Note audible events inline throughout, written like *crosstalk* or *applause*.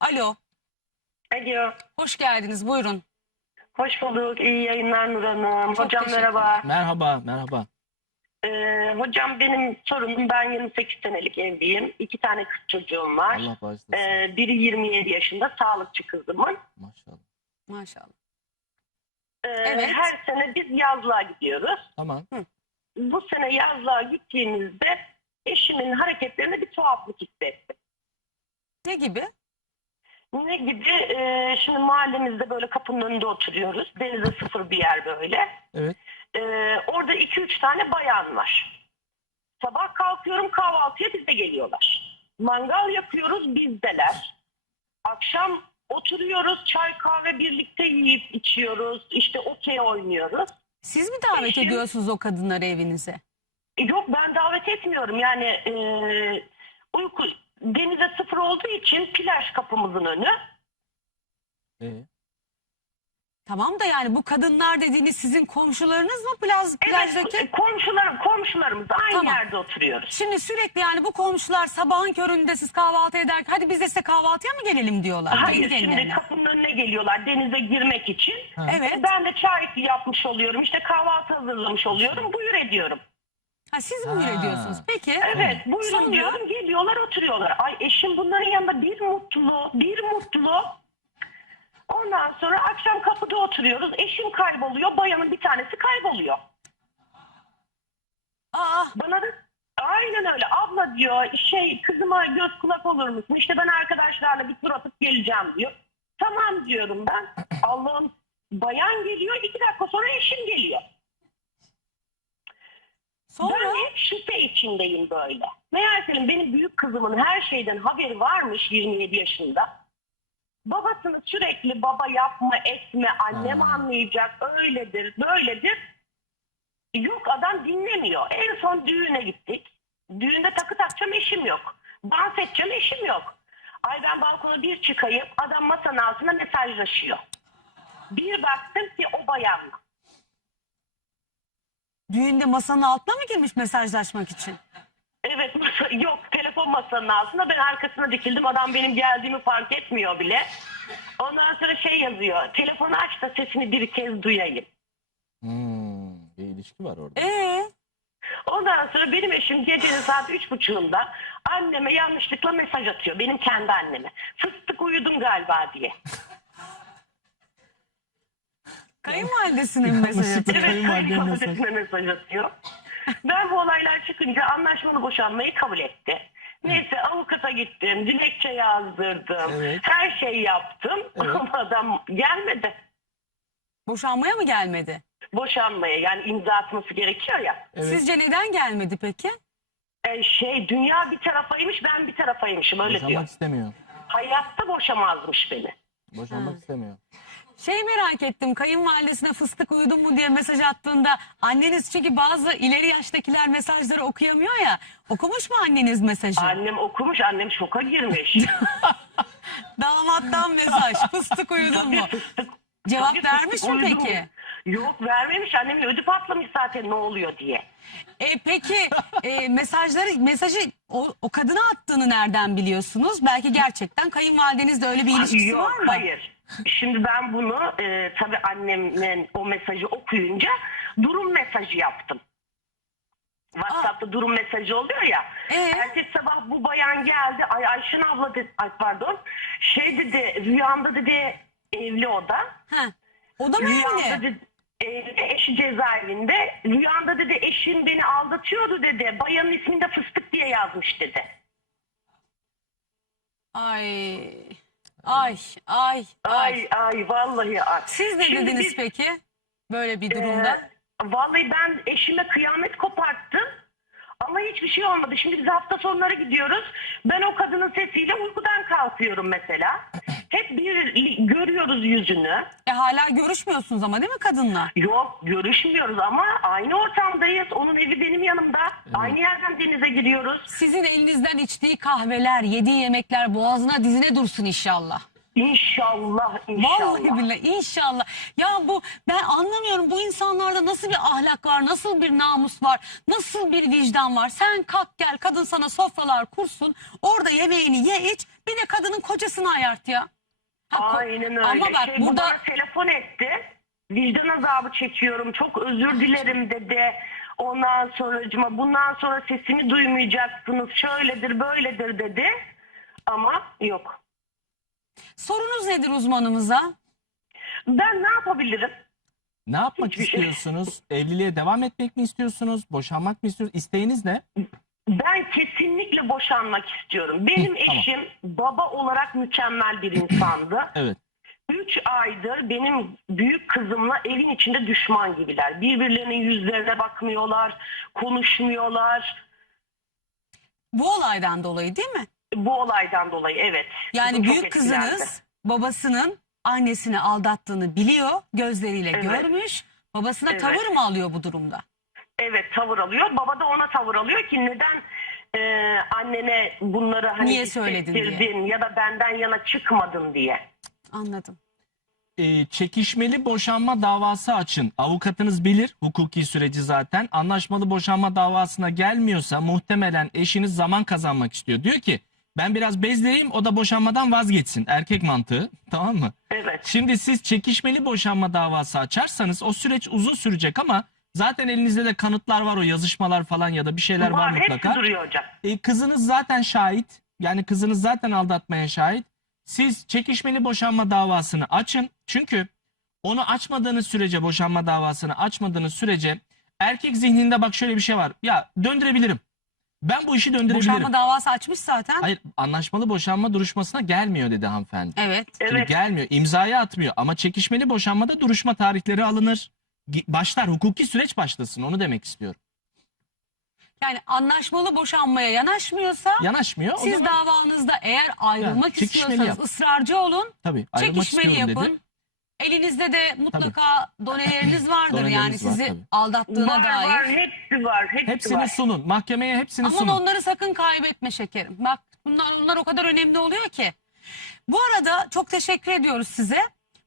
Alo, Alo. hoş geldiniz. Buyurun. Hoş bulduk. İyi yayınlar Nur Hanım. Çok hocam teşekkür merhaba. Merhaba, merhaba. Ee, hocam benim sorunum ben 28 senelik evliyim. İki tane kız çocuğum var. Allah bağışlasın. Ee, biri 27 yaşında sağlıkçı kızımın. Maşallah. Maşallah. Ee, Evet. Her sene biz yazlığa gidiyoruz. Tamam. Bu sene yazlığa gittiğimizde eşimin hareketlerine bir tuhaflık hissettim. Ne gibi? Ne gibi? Ee, şimdi mahallemizde böyle kapının önünde oturuyoruz. Denize sıfır bir yer böyle. Evet. Ee, orada iki üç tane bayan var. Sabah kalkıyorum kahvaltıya bize geliyorlar. Mangal yapıyoruz bizdeler. Akşam oturuyoruz çay kahve birlikte yiyip içiyoruz. İşte okey oynuyoruz. Siz mi davet Eşim- ediyorsunuz o kadınları evinize? E, Yok ben davet etmiyorum yani e, uyku denize sıfır olduğu için plaj kapımızın önü. Ee, Tamam da yani bu kadınlar dediğiniz sizin komşularınız mı plaj, plajdaki? Evet komşularım komşularımız aynı Tamam. yerde oturuyoruz. Şimdi sürekli yani bu komşular sabahın köründe siz kahvaltı ederken hadi biz de size kahvaltıya mı gelelim diyorlar. kendi Hayır şimdi kendilerine. kapının önüne geliyorlar denize girmek için. ha. Evet. Ben de çay yapmış oluyorum işte kahvaltı hazırlamış oluyorum buyur ediyorum. Ha, siz buyur Ha. ediyorsunuz. Peki. Evet buyurun Sonra? diyorum geliyorlar oturuyorlar. Ay eşim bunların yanında bir mutlu bir mutlu. Ondan sonra akşam kapıda oturuyoruz. Eşim kayboluyor. Bayanın bir tanesi kayboluyor. Aa, Bana da aynen öyle abla diyor şey kızıma göz kulak olur musun? İşte ben arkadaşlarla bir tur atıp geleceğim diyor. Tamam diyorum ben. Allah'ım bayan geliyor iki dakika sonra eşim geliyor. sonra Ben hep şüphe içindeyim böyle. Meğersem benim büyük kızımın her şeyden haberi varmış 27 yaşında. Babasını sürekli baba yapma etme annem Ha. anlayacak öyledir böyledir. Yok adam dinlemiyor. En son düğüne gittik. Düğünde takı takacağım eşim yok. Dans edeceğim eşim yok. Ay ben balkona bir çıkayım adam masanın altında mesajlaşıyor. Bir baktım ki o bayanla. Düğünde masanın altına mı girmiş mesajlaşmak için? Evet masa, yok telefon masanın altında ben arkasına dikildim adam benim geldiğimi fark etmiyor bile. Ondan sonra şey yazıyor telefonu aç da sesini bir kez duyayım. Hmm, bir ilişki var orada. Ee, Ondan sonra benim eşim gecenin saat üç buçuğunda anneme yanlışlıkla mesaj atıyor benim kendi anneme. Fıstık uyudum galiba diye. *laughs* kayınvalidesinin mesajı. Yanlışlıkla. Evet Kayınvalideye mesaj. kayınvalidesine mesaj atıyor. Ben bu olaylar çıkınca anlaşmalı boşanmayı kabul etti. Neyse avukata gittim, dilekçe yazdırdım, Evet. her şey yaptım Evet. *laughs* ama adam gelmedi. Boşanmaya mı gelmedi? boşanmaya yani imza atması gerekiyor ya. Evet. Sizce neden gelmedi peki? E, şey dünya bir tarafaymış ben bir tarafaymışım öyle Boşanmak diyor. istemiyor. Hayatta boşamazmış beni. Boşanmak istemiyor. Şey merak ettim kayınvalidesine fıstık uyudun mu diye mesaj attığında anneniz çünkü bazı ileri yaştakiler mesajları okuyamıyor ya okumuş mu anneniz mesajı? Annem okumuş annem şoka girmiş. *laughs* Damattan mesaj fıstık uyudun mu? Fıstık- Cevap vermiş mi peki? Yok vermemiş annemin ödü patlamış zaten ne oluyor diye. E, peki e, mesajları mesajı o, o kadına attığını nereden biliyorsunuz? Belki gerçekten kayınvalidenizle öyle bir ilişkisi Yok var mı? hayır. Şimdi ben bunu e, tabii annemin o mesajı okuyunca durum mesajı yaptım. WhatsApp'ta durum mesajı oluyor ya. Ee? Ertesi sabah bu bayan geldi. Ay Ayşen abla dedi, ay pardon. Şey dedi rüyamda dedi evli o da. Ha. O da mı Rüyamda evli? dedi evli, eşi cezaevinde. Rüyamda dedi eşim beni aldatıyordu dedi. Bayanın ismini de fıstık diye yazmış dedi. Ay. Ay, ay, ay. Ay ay vallahi ay. Siz ne Şimdi dediniz biz- peki? Böyle bir durumda. Ee, vallahi ben eşime kıyamet koparttım. Ama hiçbir şey olmadı. Şimdi biz hafta sonları gidiyoruz. Ben o kadının sesiyle uykudan kalkıyorum mesela. Hep bir görüyoruz yüzünü. E, hala görüşmüyorsunuz ama değil mi kadınla? Yok görüşmüyoruz ama aynı ortamdayız. Onun evi benim yanımda. Aynı yerden denize giriyoruz. Sizin elinizden içtiği kahveler, yediği yemekler boğazına dizine dursun inşallah. İnşallah, inşallah. Vallahi billahi inşallah. Ya bu ben anlamıyorum bu insanlarda nasıl bir ahlak var, nasıl bir namus var, nasıl bir vicdan var. Sen kalk gel kadın sana sofralar kursun, orada yemeğini ye iç, bir de kadının kocasını ayart ya. Ha, Aynen öyle. Ama bak şey, bu burada bana telefon etti. Vicdan azabı çekiyorum. Çok özür dilerim dedi. Ondan sonracıma bundan sonra sesimi duymayacaksınız. Şöyledir böyledir dedi. Ama yok. sorunuz nedir uzmanımıza? Ben ne yapabilirim? Ne yapmak Hiçbir şey. istiyorsunuz? Evliliğe devam etmek mi istiyorsunuz? Boşanmak mı istiyorsunuz? İsteğiniz ne? Ben kesinlikle boşanmak istiyorum. Benim Hı, tamam. eşim baba olarak mükemmel bir insandı. *clears throat* Evet. Üç aydır benim büyük kızımla evin içinde düşman gibiler. Birbirlerinin yüzlerine bakmıyorlar, konuşmuyorlar. Bu olaydan dolayı değil mi? Bu olaydan dolayı evet. Yani Kızım çok büyük etkilendi. kızınız babasının annesini aldattığını biliyor, gözleriyle Evet. görmüş. Babasına Evet. tavır mı alıyor bu durumda? Evet tavır alıyor. Baba da ona tavır alıyor ki neden e, annene bunları hani Niye söyledin diye. hissettirdin ya da benden yana çıkmadın diye. Anladım. Ee, çekişmeli boşanma davası açın. Avukatınız bilir hukuki süreci zaten. Anlaşmalı boşanma davasına gelmiyorsa muhtemelen eşiniz zaman kazanmak istiyor. Diyor ki ben biraz bezleyeyim o da boşanmadan vazgeçsin. Erkek mantığı *laughs* tamam mı? Evet. Şimdi siz çekişmeli boşanma davası açarsanız o süreç uzun sürecek ama zaten elinizde de kanıtlar var o yazışmalar falan ya da bir şeyler var, Var, mutlaka. hepsi duruyor hocam. E, kızınız zaten şahit. Yani kızınız zaten aldatmaya şahit. Siz çekişmeli boşanma davasını açın. Çünkü onu açmadığınız sürece boşanma davasını açmadığınız sürece erkek zihninde bak şöyle bir şey var. Ya döndürebilirim. Ben bu işi döndürebilirim. Boşanma davası açmış zaten. Hayır anlaşmalı boşanma duruşmasına gelmiyor dedi hanımefendi. Evet. Şimdi Evet. gelmiyor. imzayı atmıyor ama çekişmeli boşanmada duruşma tarihleri alınır. Başlar hukuki süreç başlasın onu demek istiyorum. Yani anlaşmalı boşanmaya yanaşmıyorsa Yanaşmıyor. o siz zaman- davanızda eğer ayrılmak Yani çekişmeli istiyorsanız yap. ısrarcı olun. Tabii ayrılmak Çekişmeli istiyorum yapın. dedi. Elinizde de mutlaka doneleriniz *clears throat* vardır Doneleriniz yani var sizi tabii. aldattığına Var dair. var hepsi var. Hepsi Hepsini var. sunun. Mahkemeye hepsini Ama sunun. onları sakın kaybetme şekerim. Bak bunlar, onlar o kadar önemli oluyor ki. Bu arada çok teşekkür ediyoruz size.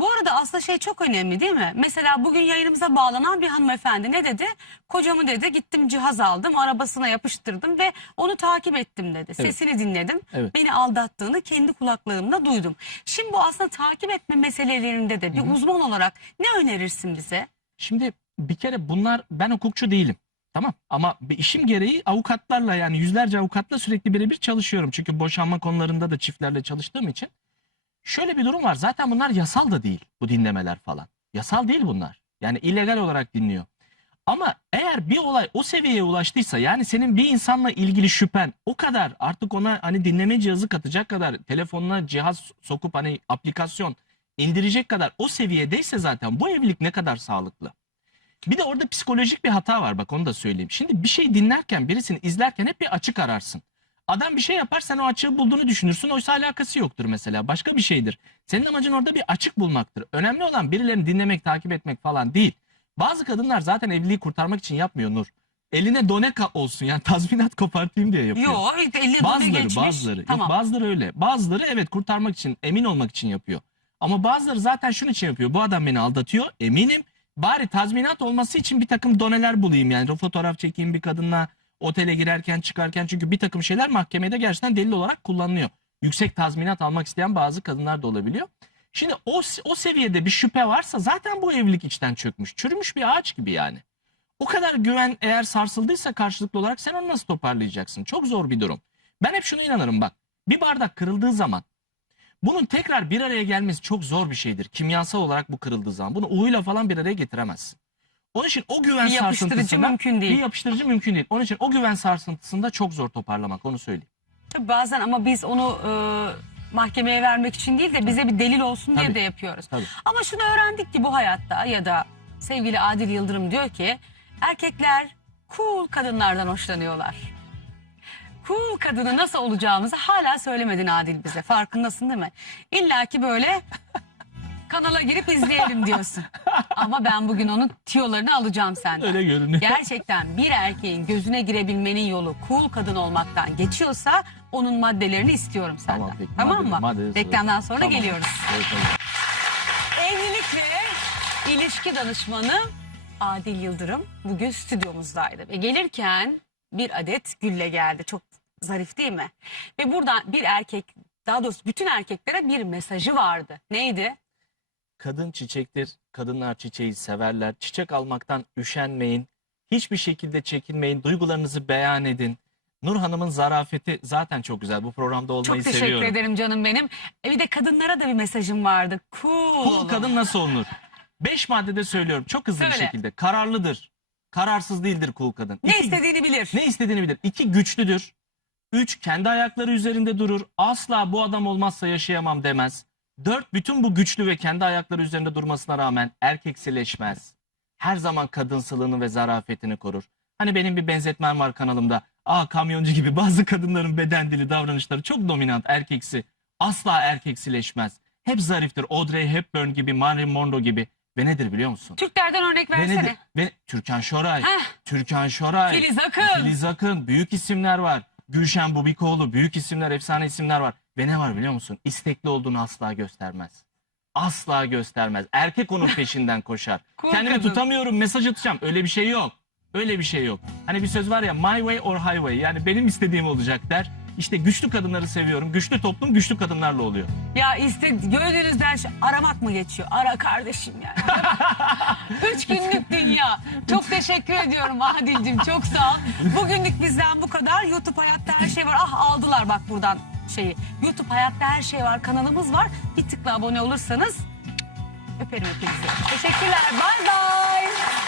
Bu arada aslında şey çok önemli değil mi? Mesela bugün yayınımıza bağlanan bir hanımefendi ne dedi? Kocamı dedi gittim cihaz aldım arabasına yapıştırdım ve onu takip ettim dedi. Sesini dinledim. Evet. Beni aldattığını kendi kulaklarımla duydum. Şimdi bu aslında takip etme meselelerinde de bir uzman olarak ne önerirsin bize? Şimdi bir kere bunlar ben hukukçu değilim. Tamam ama bir işim gereği avukatlarla yani yüzlerce avukatla sürekli birebir çalışıyorum. Çünkü boşanma konularında da çiftlerle çalıştığım için. Şöyle bir durum var. Zaten bunlar yasal da değil bu dinlemeler falan. Yasal değil bunlar. Yani illegal olarak dinliyor. Ama eğer bir olay o seviyeye ulaştıysa yani senin bir insanla ilgili şüphen o kadar artık ona hani dinleme cihazı katacak kadar telefonuna cihaz sokup hani aplikasyon indirecek kadar o seviyedeyse zaten bu evlilik ne kadar sağlıklı? Bir de orada psikolojik bir hata var bak onu da söyleyeyim. Şimdi bir şey dinlerken birisini izlerken hep bir açık ararsın. Adam bir şey yapar sen o açığı bulduğunu düşünürsün oysa alakası yoktur mesela başka bir şeydir. Senin amacın orada bir açık bulmaktır. Önemli olan birilerini dinlemek takip etmek falan değil. Bazı kadınlar zaten evliliği kurtarmak için yapmıyor Nur. Eline doneka olsun yani tazminat kopartayım diye yapıyor. Yok eline Bazıları geçmiş. bazıları Tamam. yok bazıları öyle. Bazıları evet kurtarmak için emin olmak için yapıyor. Ama bazıları zaten şunun için yapıyor. Bu adam beni aldatıyor eminim. Bari tazminat olması için bir takım doneler bulayım yani fotoğraf çekeyim bir kadınla otele girerken çıkarken çünkü bir takım şeyler mahkemede gerçekten delil olarak kullanılıyor. Yüksek tazminat almak isteyen bazı kadınlar da olabiliyor. Şimdi o, o seviyede bir şüphe varsa zaten bu evlilik içten çökmüş. Çürümüş bir ağaç gibi yani. O kadar güven eğer sarsıldıysa karşılıklı olarak sen onu nasıl toparlayacaksın? Çok zor bir durum. Ben hep şuna inanırım bak. Bir bardak kırıldığı zaman bunun tekrar bir araya gelmesi çok zor bir şeydir. Kimyasal olarak bu kırıldığı zaman. Bunu uyuyla falan bir araya getiremezsin. Onun için o güven Bir yapıştırıcı sarsıntısında mümkün değil. bir yapıştırıcı mümkün değil. Onun için o güven sarsıntısında çok zor toparlamak onu söyleyeyim. Tabii bazen ama biz onu e, mahkemeye vermek için değil de bize bir delil olsun diye Tabii. de yapıyoruz. Tabii. Ama şunu öğrendik ki bu hayatta ya da sevgili Adil Yıldırım diyor ki erkekler cool kadınlardan hoşlanıyorlar. Cool kadını nasıl olacağımızı hala söylemedin Adil bize. Farkındasın değil mi? İlla ki böyle kanala girip izleyelim diyorsun. Ama ben bugün onun tiyolarını alacağım senden. Öyle görünüyor. Gerçekten bir erkeğin gözüne girebilmenin yolu cool kadın olmaktan geçiyorsa onun maddelerini istiyorum senden. Tamam, peki. Tamam Maddeleri- mı? maddeleri Reklamdan sonra Tamam. geliyoruz. Evet, evet. Evlilik ve ilişki danışmanı Adil Yıldırım bugün stüdyomuzdaydı. Ve gelirken bir adet gülle geldi. Çok zarif değil mi? Ve buradan bir erkek, daha doğrusu bütün erkeklere bir mesajı vardı. Neydi? Kadın çiçektir. Kadınlar çiçeği severler. Çiçek almaktan üşenmeyin. Hiçbir şekilde çekinmeyin. Duygularınızı beyan edin. Nur Hanım'ın zarafeti zaten çok güzel. Bu programda olmayı Çok teşekkür seviyorum. ederim canım benim. E bir de kadınlara da bir mesajım vardı. Cool. Cool kadın nasıl olunur? Beş maddede söylüyorum. Çok hızlı bir Söyle. şekilde. Kararlıdır. Kararsız değildir cool kadın. Ne İki- istediğini bilir. Ne istediğini bilir. İki güçlüdür. Üç kendi ayakları üzerinde durur. Asla bu adam olmazsa yaşayamam demez. Dört bütün bu güçlü ve kendi ayakları üzerinde durmasına rağmen erkeksileşmez. Her zaman kadınsılığını ve zarafetini korur. Hani benim bir benzetmem var kanalımda. Aa kamyoncu gibi bazı kadınların beden dili davranışları çok dominant erkeksi. Asla erkeksileşmez. Hep zariftir. Audrey Hepburn gibi, Marilyn Monroe gibi. Ve nedir biliyor musun? Türklerden örnek Ve versene. nedir? Ve Türkan Şoray. Heh. Türkan Şoray. Filiz Akın. Filiz Akın. Büyük isimler var. Gülşen Bubikoğlu. Büyük isimler, efsane isimler var. Ve ne var biliyor musun? İstekli olduğunu asla göstermez. Asla göstermez. Erkek onun peşinden koşar. *laughs* Cool Kendimi kadın. tutamıyorum, mesaj atacağım. Öyle bir şey yok. Öyle bir şey yok. Hani bir söz var ya my way or highway. Yani benim istediğim olacak der. İşte güçlü kadınları seviyorum. Güçlü toplum güçlü kadınlarla oluyor. Ya iste gönlünüzden şey- aramak mı geçiyor? Ara kardeşim yani. *laughs* Üç günlük dünya. Çok teşekkür ediyorum Adil'cim. Çok sağ ol. Bugünlük bizden bu kadar. YouTube Hayatta Her Şey Var. Ah aldılar bak buradan şeyi. YouTube Hayat'ta her şey var. Kanalımız var. Bir tıkla abone olursanız öperim hepinizi. Teşekkürler. Bay bay.